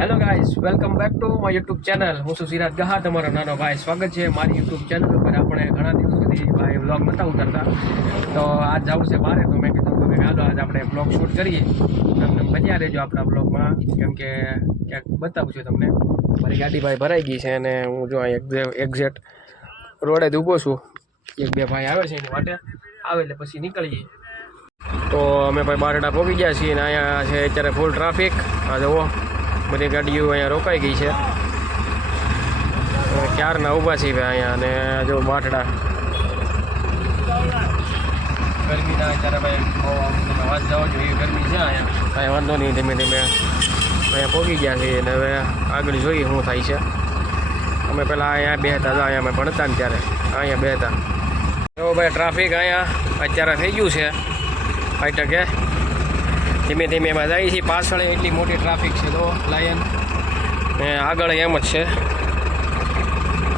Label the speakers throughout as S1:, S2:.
S1: Hello guys welcome back to my YouTube channel હું છું ગહા તમારો નાનો ભાઈ. સ્વાગત છે મારી યુટ્યુબ ચેનલ ઉપર. આપણે ઘણા દિવસ સુધી ભાઈ વ્લોગ નતા ઉતરતા. તો આજ જવું છે બારે તો મેં કીધું કે હાલો આજ આપણે બ્લોગ શૂટ કરીએ. તમને બન્યા રહેજો આપણા બ્લોગમાં કેમ કે ક્યાંક બતાવું છું તમને. મારી ગાડી ભાઈ ભરાઈ ગઈ છે અને હું જો અહીં એક્ઝેક્ટ રોડે જ ઊભો છું. એક બે ભાઈ આવે છે એની માટે આવે એટલે પછી નીકળીએ. તો અમે ભાઈ બારડા પહોંચી ગયા છીએ અને અહીંયા છે અત્યારે ફૂલ ટ્રાફિક આ જુઓ. બધી ગાડીઓ અહીંયા રોકાઈ ગઈ છે. ક્યારના ઊભા છીએ ભાઈ અહીંયા અને જો બાટડા. ગરમીના અત્યારે ભાઈ તમે વાત જાઓ છો એવી ગરમી છે અહીંયા. કાંઈ વાંધો નહીં ધીમે ધીમે અહીંયા પહોંચી ગયા છીએ અને હવે આગળ જોઈએ શું થાય છે. અમે પહેલાં અહીંયા બેહતા હતા અહીંયા અમે ભણતા ને ત્યારે અહીંયા બેહતા તો ભાઈ ટ્રાફિક અહીંયા અત્યારે થઈ ગયું છે. ફાઈટકે ધીમે ધીમે એમાં જાય છે. પાછળ એટલી મોટી ટ્રાફિક છે. તો લાયન. ને આગળ એમ જ છે.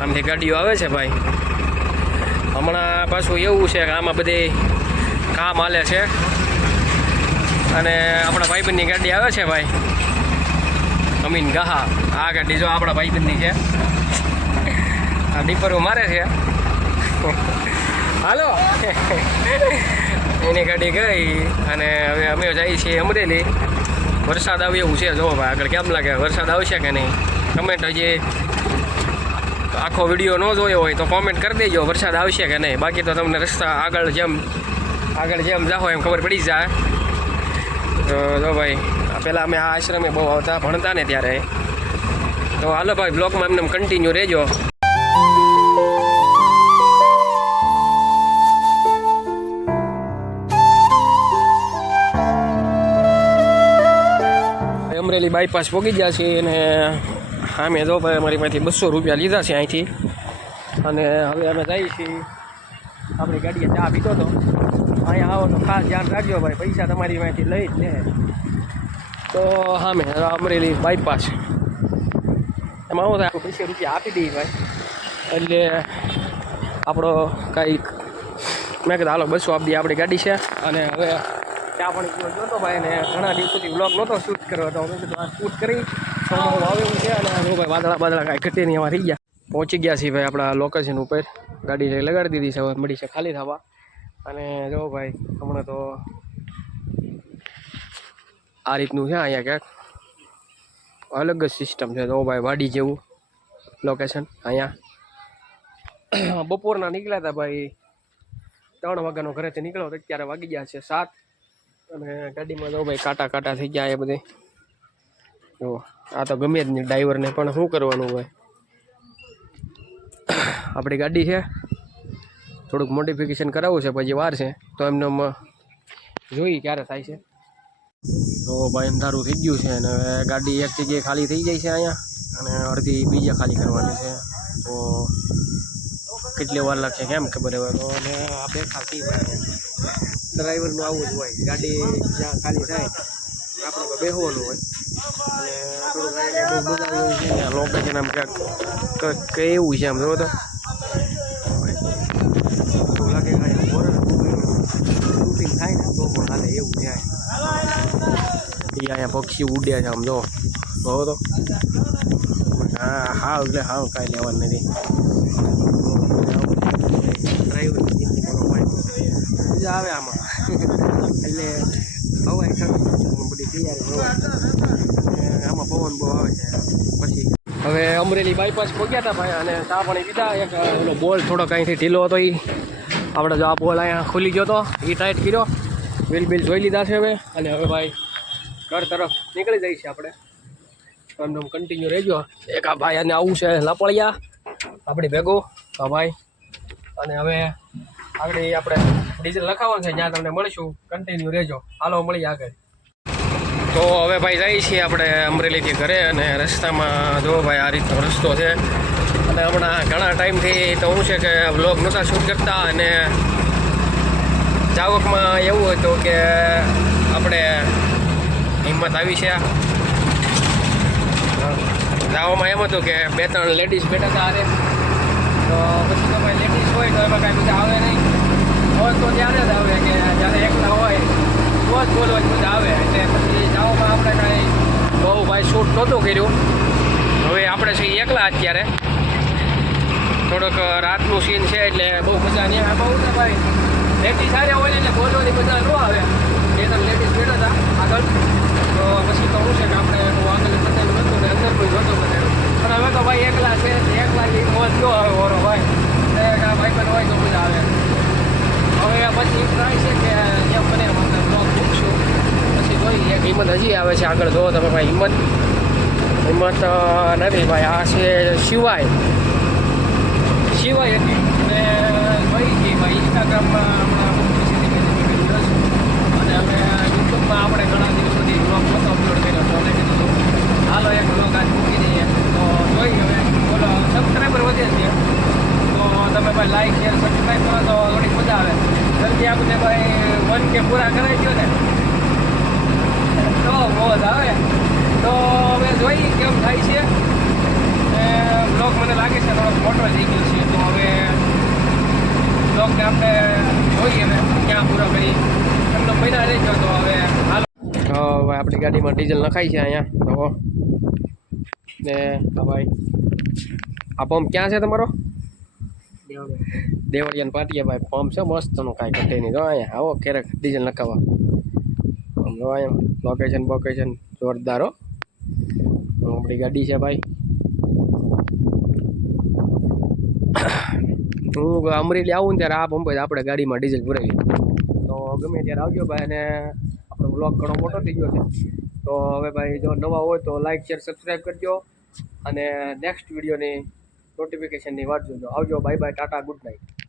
S1: આમથી ગાડીઓ આવે છે ભાઈ. હમણાં પાછું એવું છે કે આમાં બધી કામ હાલે છે. અને આપણા ભાઈબંધની ગાડી આવે છે ભાઈ. અમીન ગાહા. આ ગાડી જો આપણા ભાઈબંધની છે. આ ડીપરો મારે છે. હાલો. એની ગાડી ગઈ અને હવે અમે જઈએ છીએ અમરેલી. વરસાદ આવે એવું છે જો ભાઈ, આગળ કેમ લાગે? વરસાદ આવશે કે નહીં? કમેન્ટ હજી આખો વીડિયો ન જોયો હોય તો કોમેન્ટ કરી દેજો, વરસાદ આવશે કે નહીં? બાકી તો તમને રસ્તા આગળ જેમ આગળ જેમ જાઓ એમ ખબર પડી જાય. તો જો ભાઈ, પહેલાં અમે આ આશ્રમે બહુ આવતા, ભણતા ને ત્યારે. તો હાલો ભાઈ બ્લોગમાં એમને કન્ટિન્યુ રહેજો. અમરેલી બાયપાસ પહોંચી ગયા છીએ અને સામે જો ભાઈ અમારી પાસેથી બસો રૂપિયા લીધા છે અહીંથી. અને હવે અમે જઈએ છીએ. આપણી ગાડીએ ચા પીધો હતો. અહીંયા આવો તો ખાસ ધ્યાન રાખજો ભાઈ, પૈસા તમારી પાસેથી લઈ જ ને તો સામે અમરેલી બાયપાસ એમાં શું થાય? પૈસા રૂપિયા આપી દઈએ ભાઈ. એટલે આપણો કંઈક, મેં કીધું, હાલો, બસો આપી દઈએ, આપણી ગાડી છે. અને હવે ચા પાણી પીવા ભાઈ ને ઘણા દિવસોથી બ્લોગ નહોતો શૂટ કર્યો હતો. અમે કીધું શૂટ કરી સોમાં છે અને ભાઈ વાદળા બાદળા કાંઈ ઘટે નહીં, અમારે ગયા પહોંચી ગયા છીએ ભાઈ આપણા લોકેશન ઉપર. ગાડી લગાડી દીધી છે, હવે મળી છે ખાલી થવા. અને જો ભાઈ, હમણાં તો આ રીતનું છે અહીંયા ક્યાંક. અલગ જ સિસ્ટમ છે. જો ભાઈ, વાડી જેવું લોકેશન અહીંયા. બપોરના નીકળ્યા હતા ભાઈ. ત્રણ વાગ્યાનો ઘરેથી નીકળ્યો તો અત્યારે વાગી ગયા છે સાત. અને ગાડીમાં જો ભાઈ, કાંટા કાંટા થઈ ગયા એ બધે. જો, આ તો ગમે જ નહીં ડ્રાઈવરને પણ શું કરવાનું હોય? આપણી ગાડી છે. થોડુંક મોડિફિકેશન કરાવવું છે, પછી વાર છે. તો એમને જોઈ ક્યારે થાય છે. તો ભાઈ અંધારું થઈ ગયું છે અને હવે ગાડી એક જગ્યાએ ખાલી થઈ જાય છે અહીંયા. અને અડધી બીજા ખાલી કરવાની છે. તો કેટલી વાર લાગશે? કેમ ખબર હવે? તો અને આ બે ખાસી ડ્રાઈવરનું આવું જ હોય. ગાડી જ્યાં ખાલી થાય આપણે તો બેસવાનું હોય. અને બહુ લોકેશન આમ ક્યાંક કેવું છે આમ તો. લાગે શૂટિંગ થાય ને તો પણ હાલે એવું થાય અહીંયા પક્ષી ઉડ્યા છે આમ જો. જોવો તો. હા હાવ એટલે હાવ કાંઈ લેવાનું નથી ડ્રાઈવરની જિંદગી કરો ભાઈ મજા આવે આમાં. એટલે હવાઈ ખરું બધી તૈયારી આમાં પવન બહુ આવે છે. પછી હવે અમરેલી બાયપાસ પહોંચ્યા હતા ભાઈ, અને ચા પાણી પીધા. એક એનો બોલ થોડો કાંઈથી ઢીલો હતો એ આપણે જો આ બોલ અહીંયા ખુલી ગયો હતો એ ટાઈટ કર્યો. બિલ બિલ જોઈ લીધા છે હવે. અને હવે ભાઈ, ઘર તરફ નીકળી જઈએ છીએ આપણે. તો એમને કન્ટિન્યુ રહેજો. એક આ ભાઈ અને આવું છે લપળિયા. આપણી ભેગો. આ ભાઈ, અને હવે આગળ આપણે ડીઝલ લખાવવાનું છે જ્યાં તમને મળીશું. કન્ટિન્યુ રહેજો. હાલો, મળીએ આગળ. તો હવે ભાઈ જઈએ છીએ આપણે અમરેલીથી ઘરે અને રસ્તામાં જો ભાઈ આ રીતનો રસ્તો છે. અને હમણાં ઘણા ટાઈમથી તો શું છે કે વ્લોગ નહોતા શૂટ કરતા અને જાવકમાં એવું હતું કે આપણે હિંમત આવી છે. જાવામાં એમ હતું કે બે ત્રણ લેડીઝ બેઠા હતા અરે તો પછી તો ભાઈ લેડીઝ હોય તો એમાં કાંઈ બધા આવે નહીં. હોય તો ત્યારે જ આવે કે જ્યારે એકલા હોય, તો જ બોલવાની મજા આવે. એટલે પછી જાવામાં આપણે કાંઈ બહુ ભાઈ શૂટ નહોતું કર્યું. હવે આપણે છે એકલા અત્યારે. થોડોક રાતનું સીન છે એટલે બહુ મજા નહીં આવે. બહુ ને ભાઈ લેડીઝ સારી હોય એટલે બોલવાની મજા ન આવે એ તો લેડીઝ બેઠા હતા આગળ તો પછી તો શું છે કે આપણે બહુ આગળ બતાવ્યું નહોતું ને અંદર કોઈ જોતું બતાવ્યું પણ હવે તો ભાઈ એકલા છે એટલે એકલા એ મોજ ન આવે ઓરો ભાઈ એટલે ભાઈ પણ હોય તો મજા આવે હવે પછી ટ્રાય છે કે જેમ બને એમ આપણે બ્લોગ મૂકશું પછી હજી આવે છે આગળ જો તમે ભાઈ, હિંમત હિંમત નથી ભાઈ, આ છે શિવાય. શિવાય હતી અને ભાઈ કે ભાઈ ઇન્સ્ટાગ્રામમાં હમણાં publicity કરી છે અને હવે યુટ્યુબમાં આપણે ઘણા દિવસોથી બ્લોગ નહોતો અપલોડ કર્યો તો એટલે કીધું હાલો એક બ્લોગ આજ મૂકી દઈએ તો જોઈ હવે બોલો સબસ્ક્રાઈબર વધે છે તો તમે ભાઈ લાઈક શેર સબસ્ક્રાઈબ કરો તો થોડીક મજા આવે જલ્દી આપણે ભાઈ વન કે પૂરા કરાવી દો ને તો મોજ આવે તો હવે જોઈ કેમ થાય છે એ બ્લોગ મને લાગે છે થોડોક મોટો થઈ ગયો છે તો હવે બ્લોગને આપણે જોઈએ હવે ક્યાં પૂરો કરી એમનો મહિના રહી ગયો તો હવે હાલો ભાઈ આપણી ગાડીમાં ડીઝલ નખાય છે અહીંયા. તો ને ભાઈ, આ પંપ ક્યાં છે તમારો? દેવળિયાન પાટીએ ભાઈ, પંપ છે મસ્તનું કાંઈ ઘટે નહીં. જો અહીંયા, આવો ક્યારેક ડીઝલ નખાવા. આમ જો અહીંયા લોકેશન બોકેશન જોરદાર, હો. આપણી ગાડી છે ભાઈ. હું અમરેલી આવું ને ત્યારે આ પંપ આપણે ગાડીમાં ડીઝલ પુરાવી તો ગમે ત્યારે આવજો ભાઈ, અને આપણો બ્લોગ ઘણો મોટો થઈ ગયો છે. તો હવે ભાઈ, જો નવા હોય તો લાઈક શેર સબસ્ક્રાઈબ કરજો. અને નેક્સ્ટ વિડીયોની નોટિફિકેશનની વાત જોજો. આવજો. Bye bye tata good night